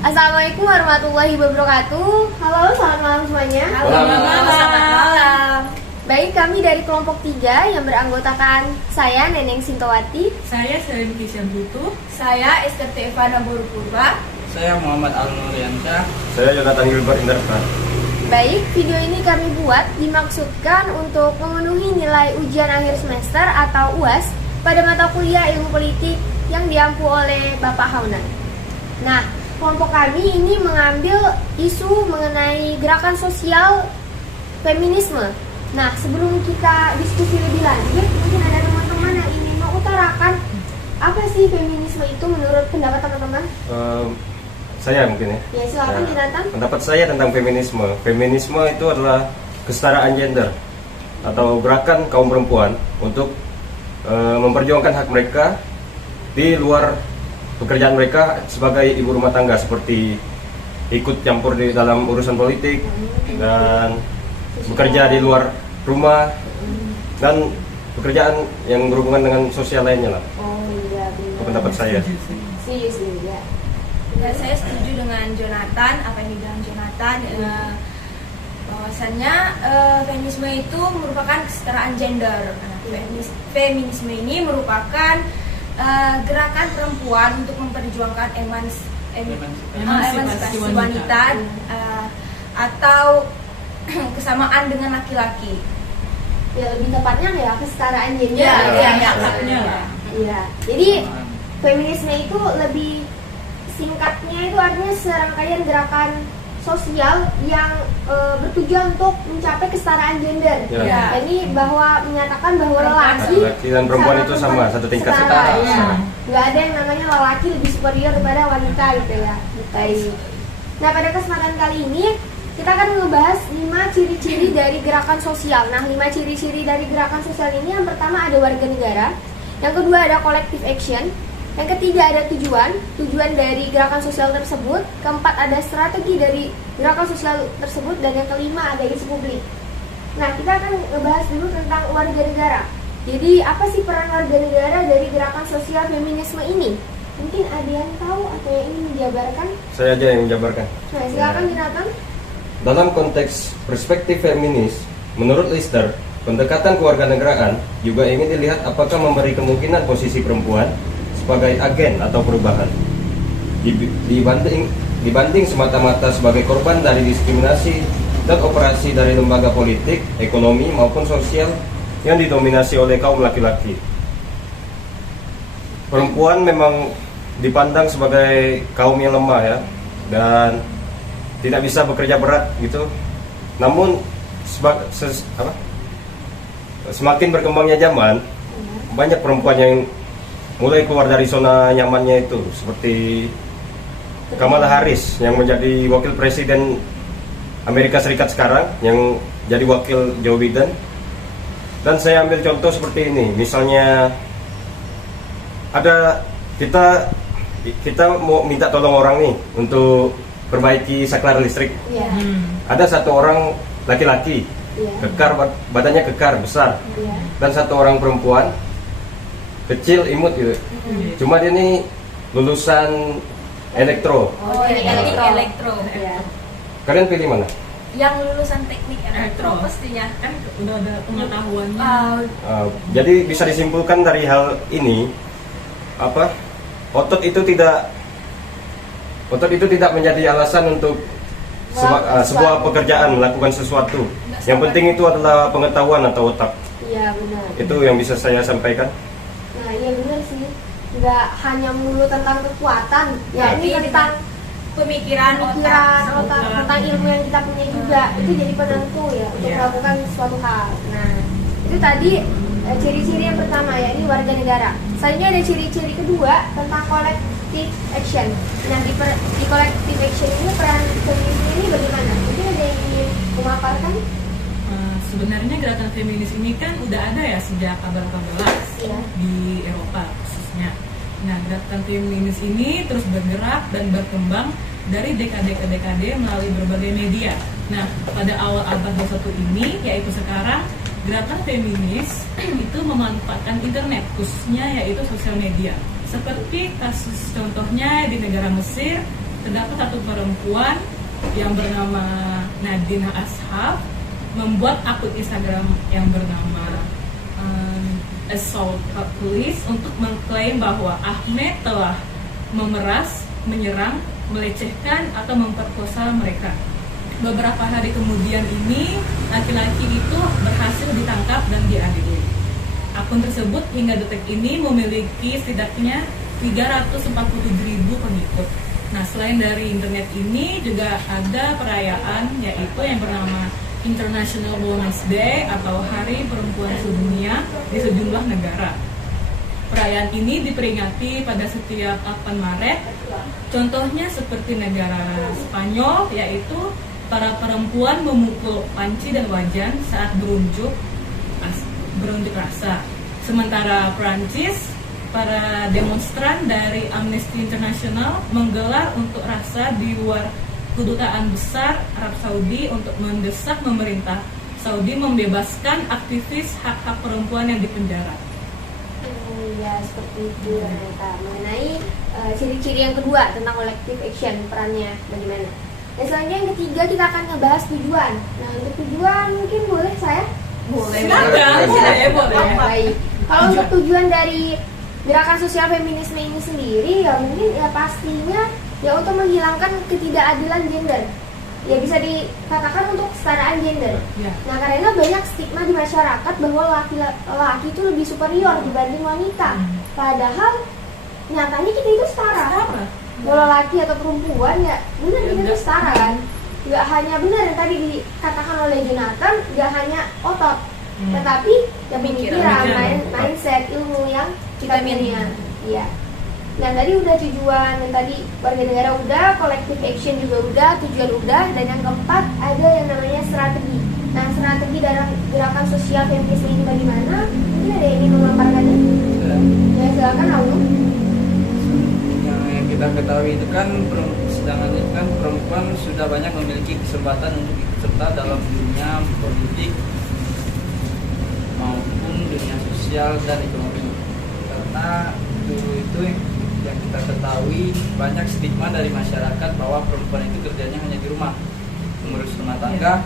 Assalamualaikum warahmatullahi wabarakatuh. Halo, selamat malam semuanya. Halo, selamat malam. Baik, kami dari kelompok 3 yang beranggotakan saya Neneng Sintowati, Saya Selin Kishan Butuh. Saya Esther Ivana Burupurba. Saya Muhammad Al-Nuriansyah. Saya Jonathan Gilbert Indarta. Baik, video ini kami buat dimaksudkan untuk memenuhi nilai ujian akhir semester atau UAS pada mata kuliah ilmu politik yang diampu oleh Bapak Haunan. Nah, kelompok kami ini mengambil isu mengenai gerakan sosial feminisme. Nah, sebelum kita diskusi lebih lanjut, mungkin ada teman-teman yang ingin mengutarakan apa sih feminisme itu menurut pendapat teman-teman? Saya mungkin ya. Ya, silakan Jonathan. Pendapat saya tentang feminisme. Feminisme itu adalah kesetaraan gender atau gerakan kaum perempuan untuk memperjuangkan hak mereka di luar pekerjaan mereka sebagai ibu rumah tangga, seperti ikut campur di dalam urusan politik dan bekerja di luar rumah dan pekerjaan yang berhubungan dengan sosial lainnya lah. Oh iya, benar. Itu pendapat saya. Setuju ya. Ya, saya setuju dengan Jonathan, apa yang dibilang Jonathan. Bahwasannya feminisme itu merupakan kesetaraan gender. Feminisme ini merupakan gerakan perempuan untuk memperjuangkan emansipasi wanita atau kesamaan dengan laki-laki. Ya, lebih tepatnya ya kesetaraan gender. Iya. Jadi feminisme itu lebih singkatnya itu artinya serangkaian gerakan sosial yang bertujuan untuk mencapai kesetaraan gender. Ya. Jadi bahwa menyatakan bahwa lelaki dan perempuan itu sama, satu tingkat setara. Ya. Nggak ada yang namanya lelaki lebih superior daripada wanita gitu ya. Baik. Nah, pada kesempatan kali ini kita akan membahas 5 ciri-ciri dari gerakan sosial. Nah, 5 ciri-ciri dari gerakan sosial ini, yang pertama ada warga negara, yang kedua ada collective action, yang ketiga ada tujuan dari gerakan sosial tersebut, keempat ada strategi dari gerakan sosial tersebut, dan yang kelima ada isu publik. Nah, kita akan membahas dulu tentang warga negara. Jadi, apa sih peran warga negara dari gerakan sosial feminisme ini? Mungkin ada yang tahu atau yang ingin menjabarkan? Saya aja yang menjabarkan. Nah, silakan Jonathan. Dalam konteks perspektif feminis, menurut Lister, pendekatan kewarganegaraan juga ingin dilihat apakah memberi kemungkinan posisi perempuan sebagai agen atau perubahan dibanding semata-mata sebagai korban dari diskriminasi dan operasi dari lembaga politik, ekonomi maupun sosial yang didominasi oleh kaum laki-laki. Perempuan memang dipandang sebagai kaum yang lemah ya, dan tidak bisa bekerja berat gitu. Namun semakin berkembangnya zaman, banyak perempuan yang mulai keluar dari zona nyamannya itu, seperti Kamala Harris yang menjadi wakil presiden Amerika Serikat sekarang, yang jadi wakil Joe Biden. Dan saya ambil contoh seperti ini, misalnya ada kita mau minta tolong orang nih untuk perbaiki saklar listrik. Iya. Ada satu orang laki-laki, kekar, badannya kekar, besar, dan satu orang perempuan kecil, imut gitu. Cuma dia ini lulusan elektro. Oh, ini elektro. Iya. Kalian pilih mana? Yang lulusan teknik elektro pastinya. Kan udah ada pengetahuannya. Jadi bisa disimpulkan dari hal ini, otot itu tidak menjadi alasan untuk sebuah pekerjaan, melakukan sesuatu. Yang penting itu adalah pengetahuan atau otak. Iya, benar. Itu yang bisa saya sampaikan. Nah, iya benar sih. Nggak hanya melulu tentang kekuatan, ya ini tentang Pemikiran otak, tentang ilmu yang kita punya juga. Itu jadi penentu ya untuk melakukan suatu hal. Nah, itu tadi ciri-ciri yang pertama ya, ini warga negara. Selanjutnya ada ciri-ciri kedua tentang collective action. Nah, di collective action ini peran feminisme ini bagaimana? Mungkin ada yang ingin memaparkan? Sebenarnya gerakan feminis ini kan udah ada ya sejak abad 18 di Eropa khususnya. Nah, gerakan feminis ini terus bergerak dan berkembang dari dekade ke dekade melalui berbagai media. Nah, pada awal abad 21 ini, yaitu sekarang, gerakan feminis itu memanfaatkan internet, khususnya yaitu sosial media. Seperti kasus contohnya di negara Mesir, terdapat satu perempuan yang bernama Nadine Ashab membuat akun Instagram yang bernama Assault Police untuk mengklaim bahwa Ahmed telah memeras, menyerang, melecehkan atau memperkosa mereka. Beberapa hari kemudian ini, laki-laki itu berhasil ditangkap dan diadili. Akun tersebut hingga detik ini memiliki setidaknya 347.000 pengikut. Nah, selain dari internet ini juga ada perayaan yaitu yang bernama International Women's Day atau Hari Perempuan Sedunia di sejumlah negara. Perayaan ini diperingati pada setiap 8 Maret. Contohnya seperti negara Spanyol, yaitu para perempuan memukul panci dan wajan saat berunjuk rasa. Sementara Prancis, para demonstran dari Amnesty International menggelar unjuk rasa di luar Kedutaan Besar Arab Saudi untuk mendesak pemerintah Saudi membebaskan aktivis hak-hak perempuan yang dipenjara. Ya, seperti itu ternyata. Mengenai ciri-ciri yang kedua tentang collective action, perannya bagaimana. Dan selanjutnya yang ketiga kita akan ngebahas tujuan. Nah, untuk tujuan mungkin boleh saya? Boleh. Boleh. Baik. Kalau untuk tujuan dari gerakan sosial feminisme ini sendiri ya mungkin ya pastinya ya untuk menghilangkan ketidakadilan gender. Ya bisa dikatakan untuk kesetaraan gender. Ya. Nah, karena banyak stigma di masyarakat bahwa laki itu lebih superior dibanding wanita. Padahal nyatanya kita itu setara. Kalau laki atau perempuan ya benar kita itu setara kan. Gak hanya benar yang tadi dikatakan oleh Jonathan, gak hanya otot, tetapi ya pemikiran, mindset, ilmu yang kita punya. Iya. Nah, tadi udah tujuan, yang tadi warga negara udah, collective action juga udah, tujuan udah, dan yang keempat ada yang namanya strategi. Nah, strategi dalam gerakan sosial feminis ini bagaimana? Ini ada yang ingin memaparkannya? Ya, silakan Aulu. Yang kita ketahui itu kan sedangkan itu kan perempuan sudah banyak memiliki kesempatan untuk ikut serta dalam dunia politik maupun dunia sosial dan ekonomi. Karena dulu itu yang kita ketahui banyak stigma dari masyarakat bahwa perempuan itu kerjanya hanya di rumah, mengurus rumah tangga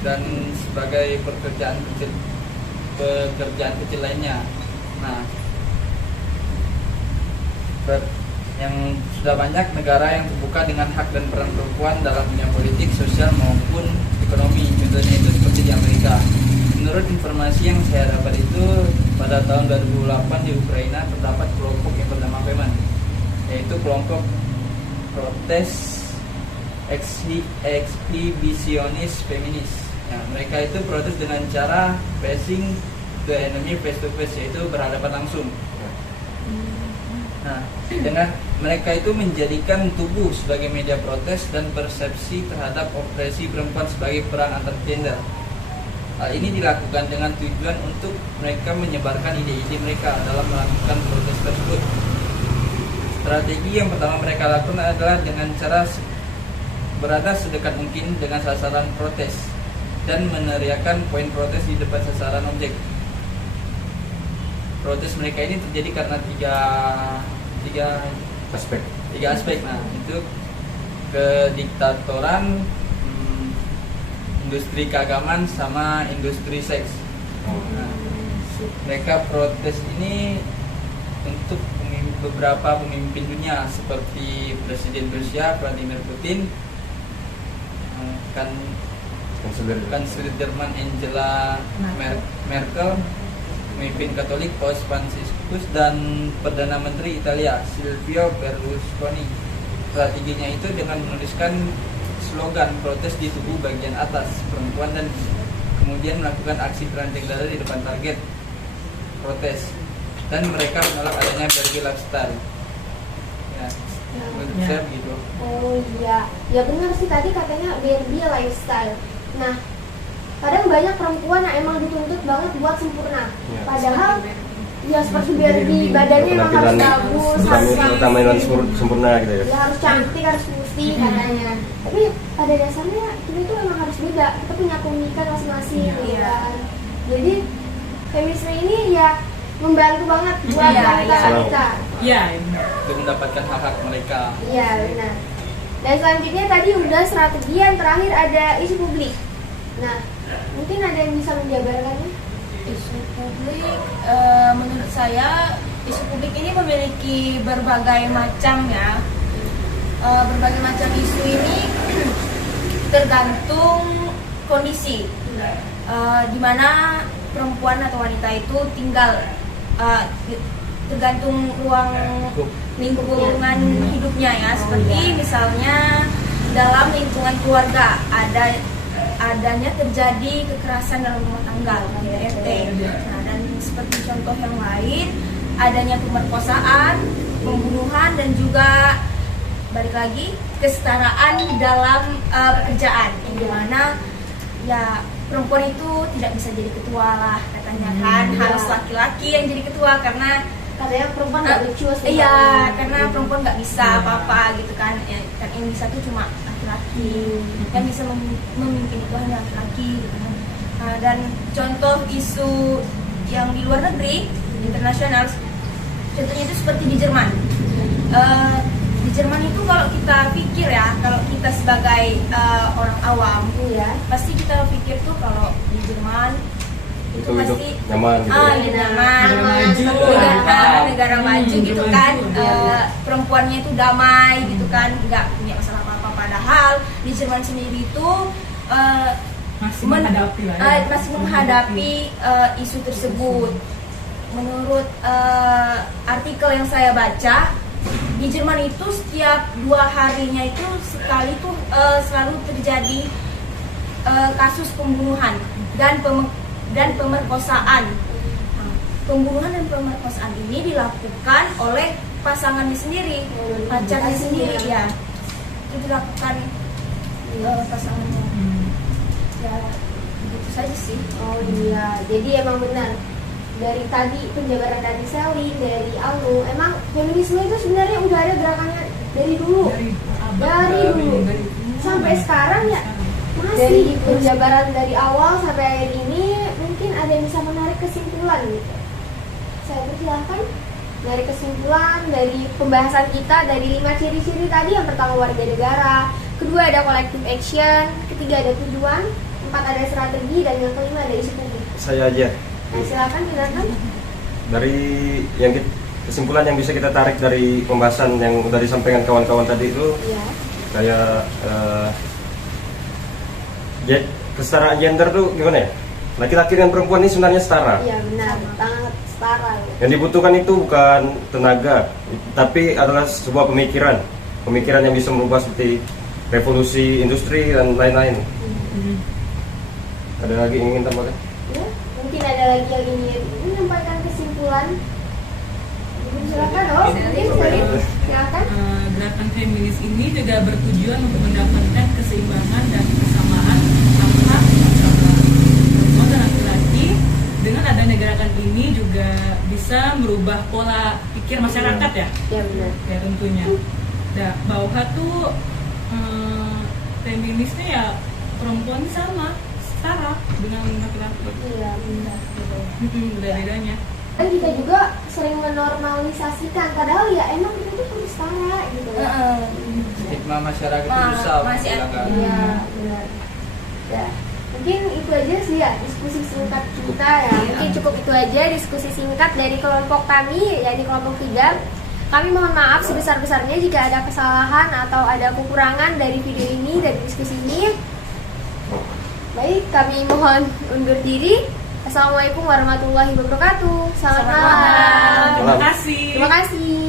dan sebagai pekerjaan kecil lainnya. Nah, yang sudah banyak negara yang terbuka dengan hak dan peran perempuan dalam dunia politik, sosial maupun ekonomi. Contohnya itu seperti di Amerika. Menurut informasi yang saya dapat itu pada tahun 2008 di Ukraina terdapat kelompok yang bernama Femen, yaitu kelompok protes ekshibisionis feminis. Nah, mereka itu protes dengan cara facing the enemy face to face, yaitu berhadapan langsung. Nah, dengan mereka itu menjadikan tubuh sebagai media protes dan persepsi terhadap opresi perempuan sebagai perang antar gender. Hal ini dilakukan dengan tujuan untuk mereka menyebarkan ide-ide mereka dalam melakukan protes tersebut. Strategi yang pertama mereka lakukan adalah dengan cara berada sedekat mungkin dengan sasaran protes dan meneriakkan poin protes di depan sasaran objek. Protes mereka ini terjadi karena tiga aspek. Nah, itu kediktatoran, industri keagamaan, sama industri seks. Nah, mereka protes ini untuk beberapa pemimpin dunia seperti Presiden Rusia Vladimir Putin, Kanselir Jerman Angela Merkel, pemimpin Katolik Paus Franciscus, dan Perdana Menteri Italia Silvio Berlusconi. Strateginya itu dengan menuliskan slogan protes di tubuh bagian atas perempuan dan kemudian melakukan aksi telanjang dada di depan target protes, dan mereka menolak adanya Barbie lifestyle. Ya, menurut saya begitu. Oh iya, ya benar sih tadi katanya Barbie lifestyle. Nah, kadang banyak perempuan yang emang dituntut banget buat sempurna. Padahal ya seperti Barbie, badannya emang harus bagus, harus tampilan sempurna gitu ya. Ya harus cantik, harus putih katanya. Tapi pada dasarnya kita itu memang harus beda. Kita punya pemikiran masing-masing, gitu kan. Jadi feminisme ini ya membantu banget buat wanita-wanita. Iya. untuk mendapatkan hak-hak mereka. Iya benar. Dan selanjutnya tadi udah strategi, yang terakhir ada isu publik. Nah, mungkin ada yang bisa menjabarkannya? Isu publik, menurut saya isu publik ini memiliki berbagai macam ya. Berbagai macam isu ini tergantung kondisi, di mana perempuan atau wanita itu tinggal, tergantung ruang lingkungan hidupnya ya. Seperti misalnya dalam lingkungan keluarga adanya terjadi kekerasan dalam rumah tangga, KDRT. Nah, dan seperti contoh yang lain, adanya pemerkosaan, pembunuhan, dan juga balik lagi kesetaraan dalam pekerjaan, yang dimana ya perempuan itu tidak bisa jadi ketua lah katanya kan, harus laki-laki yang jadi ketua karena Katanya perempuan nggak lucu sih. iya, karena perempuan nggak bisa apa-apa gitu kan. Ya, kan yang bisa tuh cuma laki-laki, yang bisa memimpin itu hanya laki-laki gitu kan. Nah, dan contoh isu yang di luar negeri, internasional, contohnya itu seperti di Jerman. Di Jerman itu kalau kita pikir ya, kalau kita sebagai orang awam, Iya. pasti kita pikir tuh kalau di Jerman itu Itu hidup pasti nyaman gitu. hidup nyaman, Negara maju. negara maju gitu kan. Perempuannya itu damai gitu kan, nggak punya masalah apa-apa. Padahal di Jerman sendiri itu Masih menghadapi lah ya. masih menghadapi isu tersebut. Menurut artikel yang saya baca, di Jerman itu setiap 2 harinya itu sekali tuh selalu terjadi kasus pembunuhan dan pemerkosaan. Nah, pembunuhan dan pemerkosaan ini dilakukan oleh pasangannya sendiri, pacarnya sendiri ya. Itu dilakukan pasangannya. Ya, begitu saja sih. Oh iya, jadi emang benar. Dari tadi penjabaran dari Selin, dari Alnu, emang feminisme itu sebenarnya udah ada gerakannya dari dulu. Dari dulu. Sampai sekarang ya masih. Dari penjabaran dari awal sampai akhir ini, mungkin ada yang bisa menarik kesimpulan gitu. Saya persilahkan dari kesimpulan dari pembahasan kita dari 5 ciri-ciri tadi. Yang pertama warga negara, kedua ada collective action, ketiga ada tujuan, 4 ada strategi, dan yang kelima ada isu publik. Saya aja. Nah, silakan. Dari yang kesimpulan yang bisa kita tarik dari pembahasan yang udah disampaikan kawan-kawan tadi itu, Iya. kayak kesetaraan gender tuh gimana ya? Laki-laki dan perempuan ini sebenarnya setara. Iya benar, sangat setara. Ya. Yang dibutuhkan itu bukan tenaga, tapi adalah sebuah pemikiran yang bisa merubah seperti revolusi industri dan lain-lain. Ada lagi yang ingin tambahkan? Ya, mungkin ada lagi yang ingin menyampaikan kesimpulan. Silakan, silakan. Gerakan feminis ini juga bertujuan untuk mendapatkan keseimbangan dan kesamaan hak-hak perempuan dan laki-laki. Dengan adanya gerakan ini juga bisa merubah pola pikir masyarakat ya. Ya benar. Ya tentunya. Bahwa tuh feminisnya ya perempuan sama, setara dengan laki-laki. Iya benar. Beda-bedanya. Dan kita juga sering menormalisasikan, padahal ya emang kita tuh harus setara gitu ya. Stigma masyarakat itu Masih susah ada. menghilangkan. Iya benar. Ya, mungkin itu aja sih ya diskusi singkat kita ya. Mungkin cukup itu aja diskusi singkat dari kelompok kami, yakni kelompok 3. Kami mohon maaf sebesar-besarnya jika ada kesalahan atau ada kekurangan dari video ini, dari diskusi ini. Baik, kami mohon undur diri. Assalamualaikum warahmatullahi wabarakatuh. Selamat malam. Terima kasih. Terima kasih.